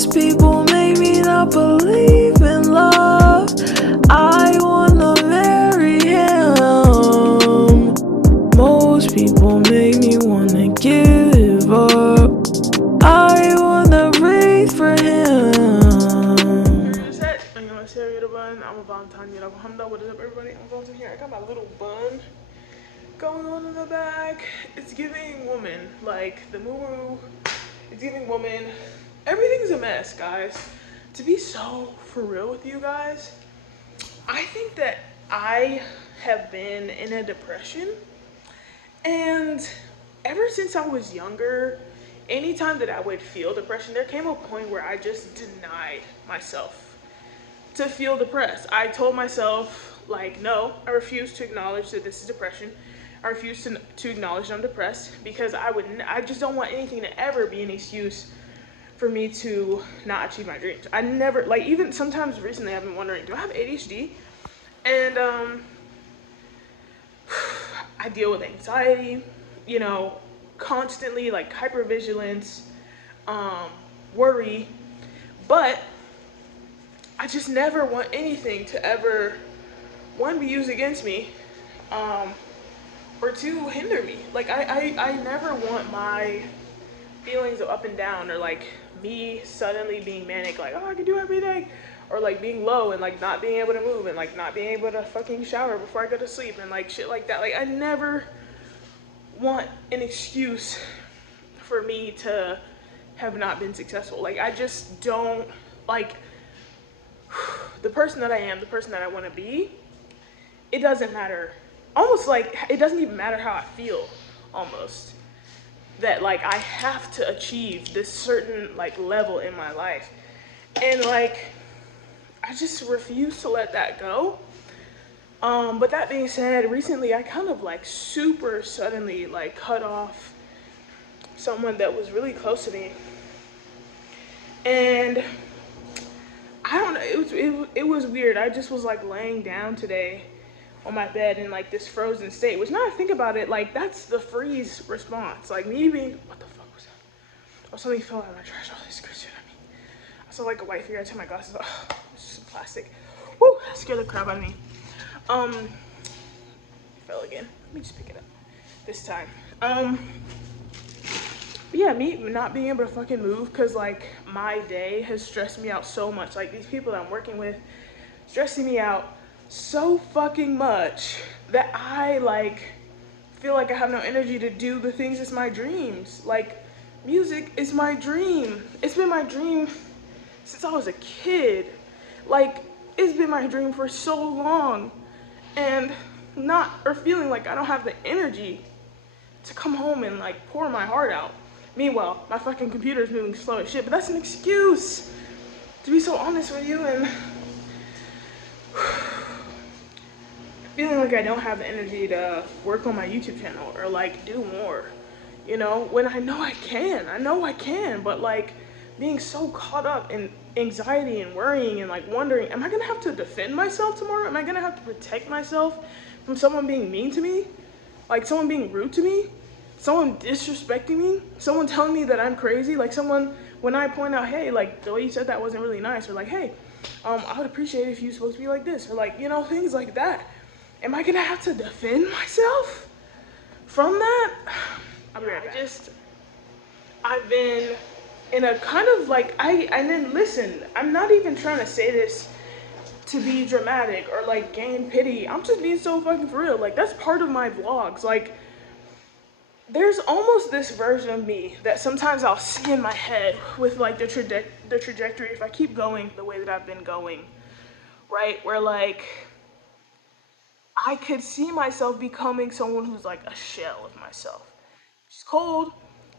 Most people make me not believe in love. I wanna marry him. Most people make me wanna give up. I wanna breathe for him. I'm a Valentine, you know. What is up, everybody? I'm Valentine here. I got my little bun going on in the back. It's giving woman, like the moo. It's giving woman. Everything's a mess, guys. To be so for real with you guys, I think that I have been in a depression, and ever since I was younger, anytime that I would feel depression, there came a point where I just denied myself to feel depressed. I told myself, like, no, I refuse to acknowledge that this is depression. I refuse to acknowledge that I'm depressed, because I just don't want anything to ever be an excuse for me to not achieve my dreams. I never, like, even sometimes recently I've been wondering, do I have ADHD? And I deal with anxiety, you know, constantly, like hypervigilance, worry, but I just never want anything to ever, one, be used against me, or two, hinder me. Like, I never want my feelings of up and down, or like me suddenly being manic, like, oh, I can do everything, or like being low and like not being able to move and like not being able to fucking shower before I go to sleep and like shit like that. Like, I never want an excuse for me to have not been successful. Like, I just don't, like, the person that I am, the person that I want to be, it doesn't matter. Almost like it doesn't even matter how I feel, almost. That, like, I have to achieve this certain, like, level in my life. And, like, I just refuse to let that go. But that being said, recently I kind of, like, super suddenly, like, cut off someone that was really close to me. And I don't know, it was weird. I just was like laying down today on my bed in like this frozen state, which now I think about it, like that's the freeze response. Like me being, what the fuck was that? Oh, something fell out of my trash. Oh, this good shit. I saw like a white figure. I took my glasses off. Oh, this is plastic. Woo, that scared the crap out of me. It fell again. Let me just pick it up this time. But yeah, me not being able to fucking move, because like my day has stressed me out so much. Like these people that I'm working with stressing me out so fucking much that I like feel like I have no energy to do the things that's my dreams. Like music is my dream. It's been my dream since I was a kid. Like it's been my dream for so long, and feeling like I don't have the energy to come home and like pour my heart out. Meanwhile, my fucking computer is moving slow as shit, but that's an excuse, to be so honest with you. And feeling like I don't have the energy to work on my YouTube channel or like do more, you know, when I know I can, but like being so caught up in anxiety and worrying and like wondering, am I gonna have to defend myself tomorrow? Am I gonna have to protect myself from someone being mean to me? Like someone being rude to me? Someone disrespecting me? Someone telling me that I'm crazy? Like someone, when I point out, hey, like the way you said that wasn't really nice, or like, hey, I would appreciate it if you supposed to be like this, or like, you know, things like that. Am I gonna have to defend myself from that? I'll be right back. I've been in a kind of like, and then listen, I'm not even trying to say this to be dramatic or like gain pity. I'm just being so fucking for real. Like that's part of my vlogs. Like there's almost this version of me that sometimes I'll see in my head with like the trajectory, if I keep going the way that I've been going, right? Where like I could see myself becoming someone who's like a shell of myself. She's cold,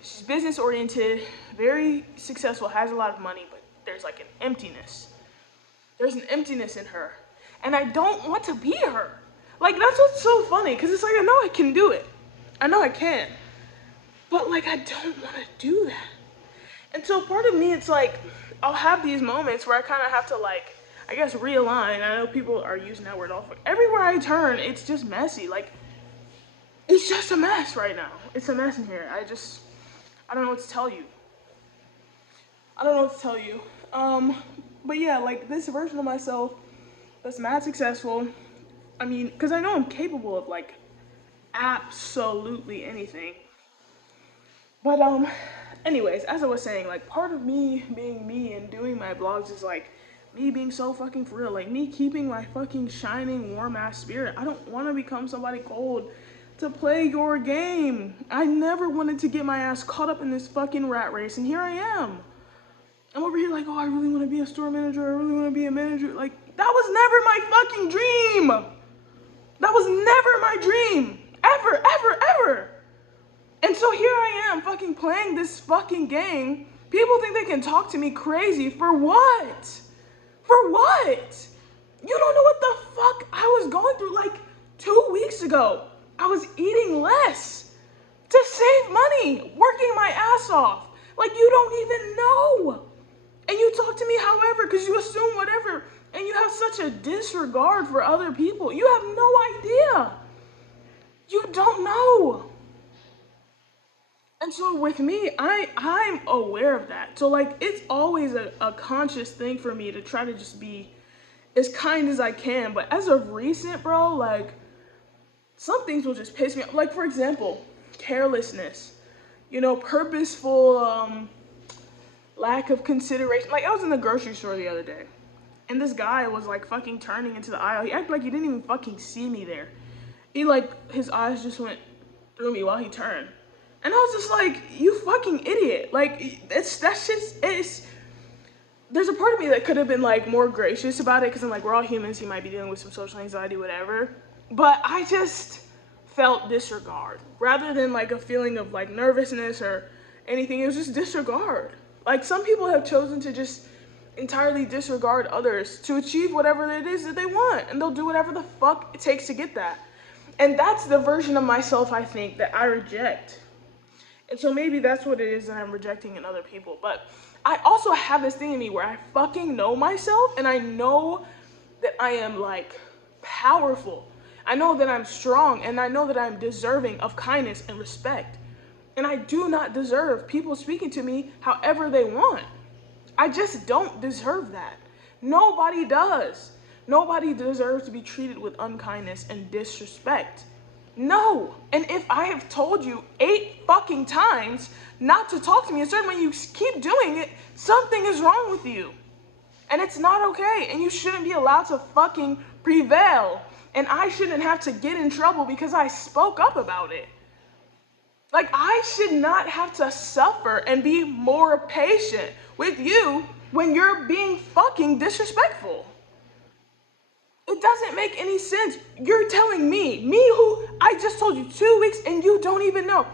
she's business oriented, very successful, has a lot of money, but there's like an emptiness. There's an emptiness in her. And I don't want to be her. Like that's what's so funny, because it's like I know I can do it. I know I can. But like I don't want to do that. And so part of me, it's like I'll have these moments where I kind of have to like, I guess, realign. I know people are using that word often. Everywhere I turn, it's just messy. Like, it's just a mess right now. It's a mess in here. I don't know what to tell you. I don't know what to tell you. But yeah, like this version of myself that's mad successful. I mean, because I know I'm capable of like absolutely anything. But anyways, as I was saying, like part of me being me and doing my vlogs is like me being so fucking for real, like me keeping my fucking shining warm ass spirit. I don't want to become somebody cold to play your game. I never wanted to get my ass caught up in this fucking rat race, and here I am. I'm over here like, oh, I really want to be a store manager. I really want to be a manager. Like, that was never my fucking dream. That was never my dream. Ever, ever, ever. And so here I am fucking playing this fucking game. People think they can talk to me crazy. For what? For what? You don't know what the fuck I was going through. Like 2 weeks ago, I was eating less to save money, working my ass off. Like you don't even know. And you talk to me however, because you assume whatever. And you have such a disregard for other people. You have no idea. You don't know. And so with me, I'm aware of that. So like it's always a conscious thing for me to try to just be as kind as I can. But as of recent, bro, like some things will just piss me off. Like for example, carelessness. You know, purposeful lack of consideration. Like I was in the grocery store the other day. And this guy was like fucking turning into the aisle. He acted like he didn't even fucking see me there. He like, his eyes just went through me while he turned. And I was just like, you fucking idiot. Like, there's a part of me that could have been like more gracious about it because I'm like, we're all humans. He might be dealing with some social anxiety, whatever. But I just felt disregard rather than like a feeling of like nervousness or anything. It was just disregard. Like some people have chosen to just entirely disregard others to achieve whatever it is that they want, and they'll do whatever the fuck it takes to get that. And that's the version of myself I think that I reject. And so maybe that's what it is that I'm rejecting in other people. But I also have this thing in me where I fucking know myself, and I know that I am like powerful. I know that I'm strong, and I know that I'm deserving of kindness and respect. And I do not deserve people speaking to me however they want. I just don't deserve that. Nobody does. Nobody deserves to be treated with unkindness and disrespect. No. And if I have told you 8 fucking times not to talk to me a certain way, you keep doing it, something is wrong with you. And it's not okay. And you shouldn't be allowed to fucking prevail. And I shouldn't have to get in trouble because I spoke up about it. Like, I should not have to suffer and be more patient with you when you're being fucking disrespectful. It doesn't make any sense. You're telling me who I just told you 2 weeks and you don't even know.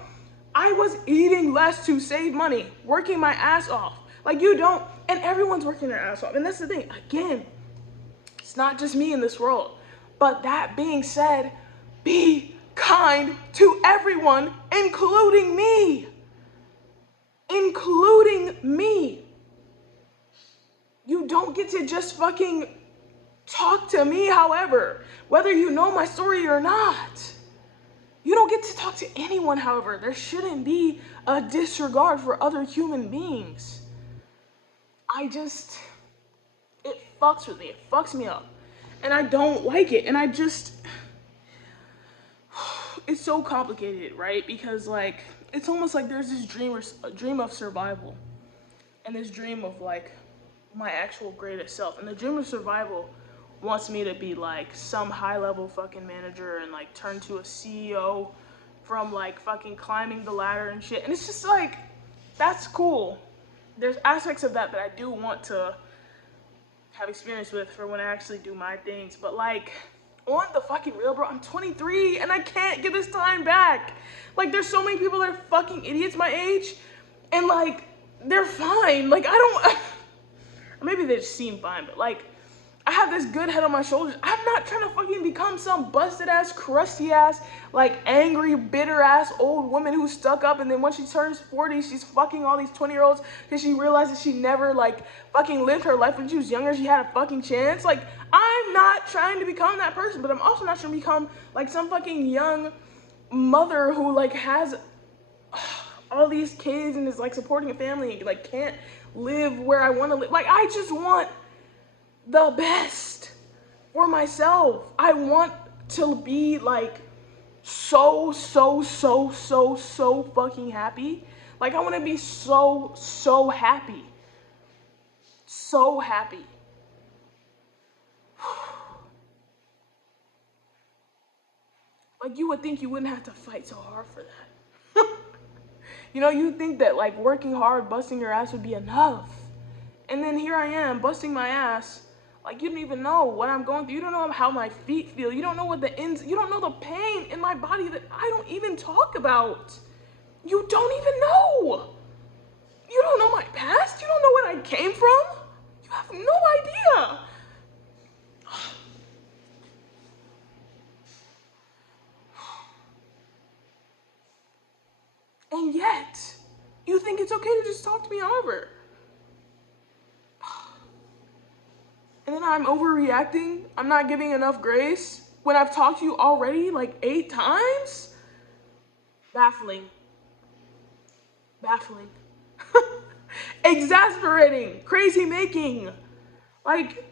I was eating less to save money, working my ass off. Like you don't, and everyone's working their ass off. And that's the thing, again, it's not just me in this world. But that being said, be kind to everyone, including me. Including me. You don't get to just fucking talk to me, however, whether you know my story or not. You don't get to talk to anyone, however. There shouldn't be a disregard for other human beings. It fucks with me. It fucks me up. And I don't like it. And it's so complicated, right? Because like, it's almost like there's this dream of survival. And this dream of like my actual greatest self. And the dream of survival wants me to be like some high level fucking manager and like turn to a CEO from like fucking climbing the ladder and shit. And it's just like, that's cool. There's aspects of that I do want to have experience with for when I actually do my things. But like, on the fucking real, bro, I'm 23 and I can't get this time back. Like, there's so many people that are fucking idiots my age and like, they're fine. Like, I don't, maybe they just seem fine, but like, I have this good head on my shoulders. I'm not trying to fucking become some busted ass, crusty ass, like angry, bitter ass old woman who's stuck up, and then when she turns 40, she's fucking all these 20-year-olds because she realizes she never like fucking lived her life when she was younger. She had a fucking chance. Like, I'm not trying to become that person, but I'm also not trying to become like some fucking young mother who like has all these kids and is like supporting a family and like can't live where I want to live. Like, I just want the best for myself. I want to be like so fucking happy. Like, I want to be so happy. So happy. Like, you would think you wouldn't have to fight so hard for that. You know, you think that like working hard, busting your ass would be enough. And then here I am, busting my ass. Like, you don't even know what I'm going through. You don't know how my feet feel. You don't know what you don't know the pain in my body that I don't even talk about. You don't even know. You don't know my past. You don't know where I came from. You have no idea. And yet, you think it's okay to just talk to me however. And then I'm overreacting. I'm not giving enough grace when I've talked to you already like 8 times. Baffling. Baffling. Exasperating. Crazy making. Like,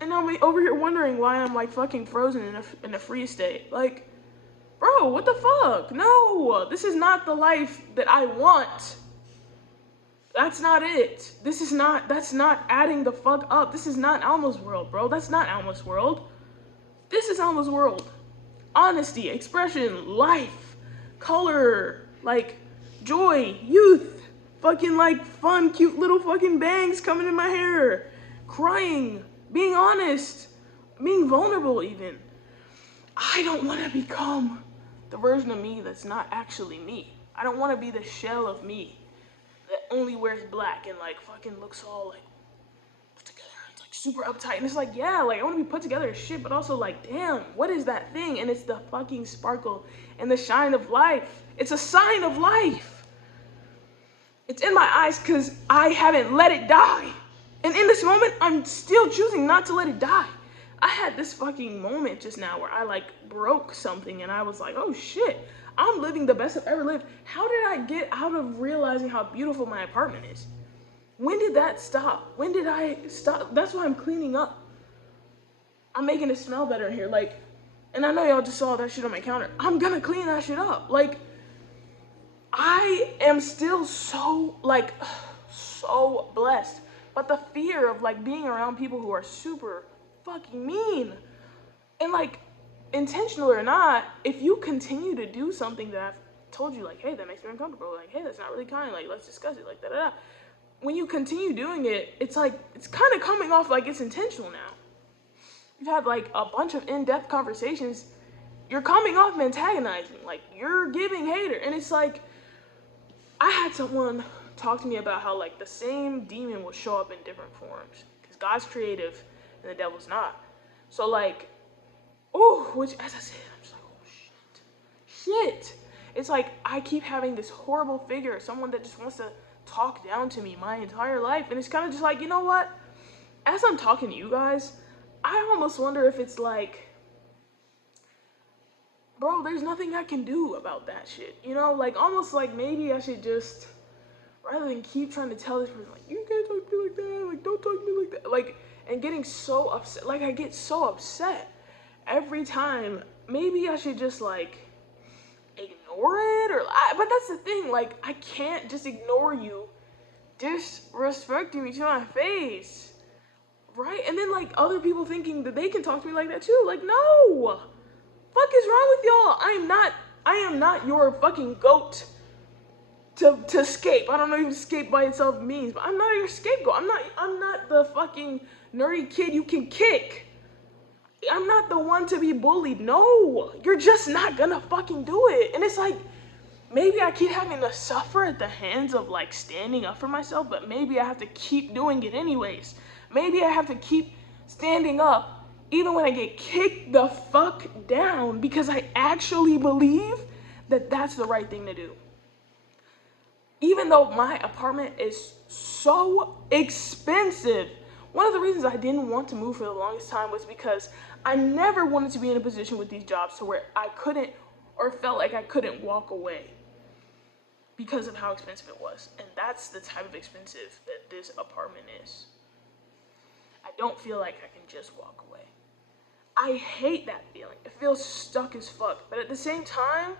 and I'm over here wondering why I'm like fucking frozen in a freeze state. Like, bro, what the fuck? No, this is not the life that I want. That's not it. That's not adding the fuck up. This is not Alma's world, bro. That's not Alma's world. This is Alma's world. Honesty, expression, life, color, like joy, youth, fucking like fun, cute little fucking bangs coming in my hair, crying, being honest, being vulnerable even. I don't want to become the version of me that's not actually me. I don't want to be the shell of me that only wears black and like fucking looks all like put together. It's like super uptight. And it's like, yeah, like I want to be put together as shit, but also like, damn, what is that thing? And it's the fucking sparkle and the shine of life. It's a sign of life. It's in my eyes because I haven't let it die. And in this moment, I'm still choosing not to let it die. I had this fucking moment just now where I like broke something and I was like, oh shit, I'm living the best I've ever lived. How did I get out of realizing how beautiful my apartment is? When did that stop? When did I stop? That's why I'm cleaning up. I'm making it smell better in here. Like, and I know y'all just saw that shit on my counter. I'm gonna clean that shit up. Like, I am still so, like, so blessed. But the fear of like being around people who are super fucking mean and like, intentional or not, if you continue to do something that I've told you, like, hey, that makes me uncomfortable, like, hey, that's not really kind, like, let's discuss it, like, da-da-da. When you continue doing it, it's like, it's kind of coming off like it's intentional now. You've had like a bunch of in-depth conversations. You're coming off antagonizing, like, you're giving hater. And it's like, I had someone talk to me about how like the same demon will show up in different forms because God's creative and the devil's not. So like, oh, which, as I said, I'm just like, oh, shit. It's like, I keep having this horrible figure, someone that just wants to talk down to me my entire life. And it's kind of just like, you know what? As I'm talking to you guys, I almost wonder if it's like, bro, there's nothing I can do about that shit. You know, like, almost like maybe I should just, rather than keep trying to tell this person, like, you can't talk to me like that, like, don't talk to me like that, like, and getting so upset, like, I get so upset every time. Maybe I should just like ignore it, but that's the thing, like, I can't just ignore you disrespecting me to my face, right? And then like other people thinking that they can talk to me like that too. Like, no, fuck is wrong with y'all? I am not your fucking goat to escape. I don't know if escape by itself means, but I'm not your scapegoat. I'm not the fucking nerdy kid you can kick. I'm not the one to be bullied. No, you're just not gonna fucking do it. And it's like, maybe I keep having to suffer at the hands of like standing up for myself, but maybe I have to keep doing it anyways. Maybe I have to keep standing up even when I get kicked the fuck down because I actually believe that that's the right thing to do. Even though my apartment is so expensive. One of the reasons I didn't want to move for the longest time was because I never wanted to be in a position with these jobs to where I couldn't or felt like I couldn't walk away. because of how expensive it was. And that's the type of expensive that this apartment is. I don't feel like I can just walk away. I hate that feeling. It feels stuck as fuck. But at the same time,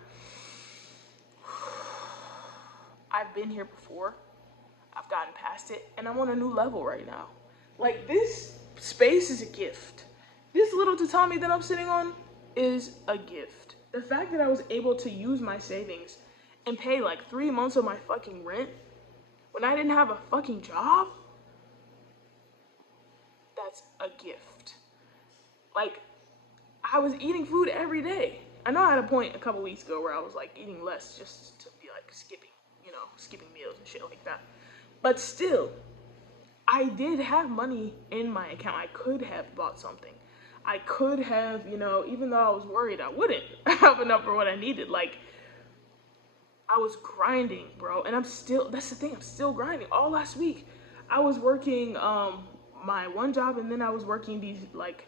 I've been here before. I've gotten past it. And I'm on a new level right now. Like, this space is a gift. This little tatami that I'm sitting on is a gift. The fact that I was able to use my savings and pay like 3 months of my fucking rent when I didn't have a fucking job, that's a gift. Like, I was eating food every day. I know I had a point a couple weeks ago where I was like eating less just to be like skipping meals and shit like that. But still, I did have money in my account. I could have bought something. I could have, even though I was worried I wouldn't have enough for what I needed. Like, I was grinding, bro. And that's the thing, I'm still grinding. All last week, I was working my one job, and then I was working these like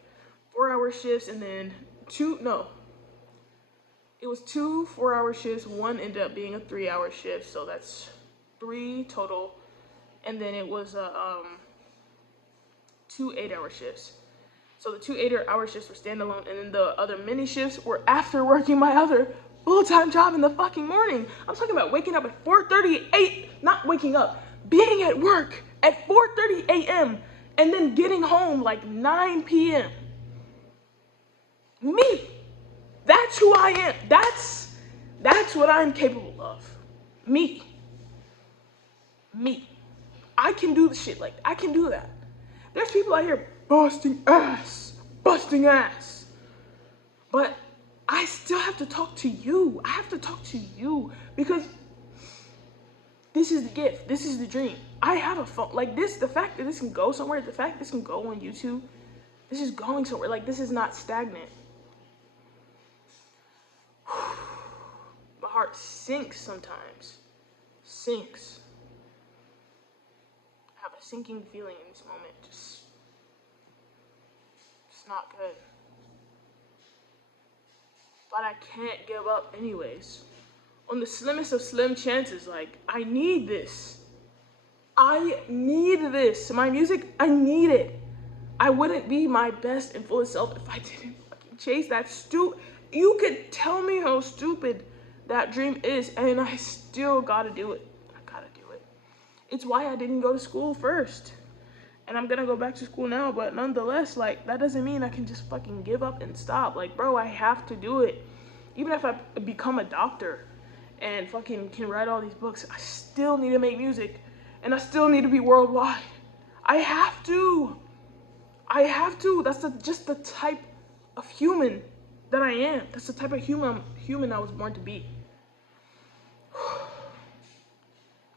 4-hour shifts, and then it was 2 4-hour shifts. One ended up being a 3-hour shift, so that's 3 total. And then it was 2 8-hour shifts. So the 2 8-hour shifts were standalone, and then the other mini shifts were after working my other full-time job in the fucking morning. I'm talking about waking up at 4:38, not waking up, being at work at 4:30 a.m. and then getting home like 9 p.m. Me. That's who I am. That's what I'm capable of. Me. I can do the shit like I can do that. There's people out here busting ass. But I still have to talk to you. I have to talk to you because this is the gift. This is the dream. I have a phone. Like this, the fact that this can go somewhere, the fact that this can go on YouTube, this is going somewhere. Like this is not stagnant. My heart sinks sometimes. Sinks. I have a sinking feeling in this moment. Just it's not good. But I can't give up anyways. On the slimmest of slim chances, like, I need this. I need this. My music, I need it. I wouldn't be my best and fullest self if I didn't fucking chase that You could tell me how stupid that dream is, and I still gotta do it. I gotta do it. It's why I didn't go to school first. And I'm gonna go back to school now, but nonetheless, like, that doesn't mean I can just fucking give up and stop. Like, bro, I have to do it. Even if I become a doctor and fucking can write all these books, I still need to make music, and I still need to be worldwide. I have to. That's just the type of human that I am. That's the type of human I was born to be.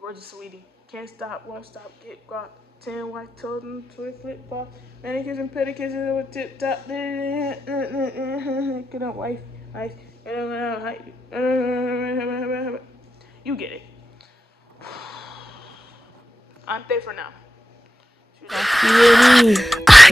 Words of Sweetie. Can't stop, won't stop, get got. 10 white toes and 2 flip flop. Manicures and pedicures with tip top. Get up, wife. You get it. I'm there for now. I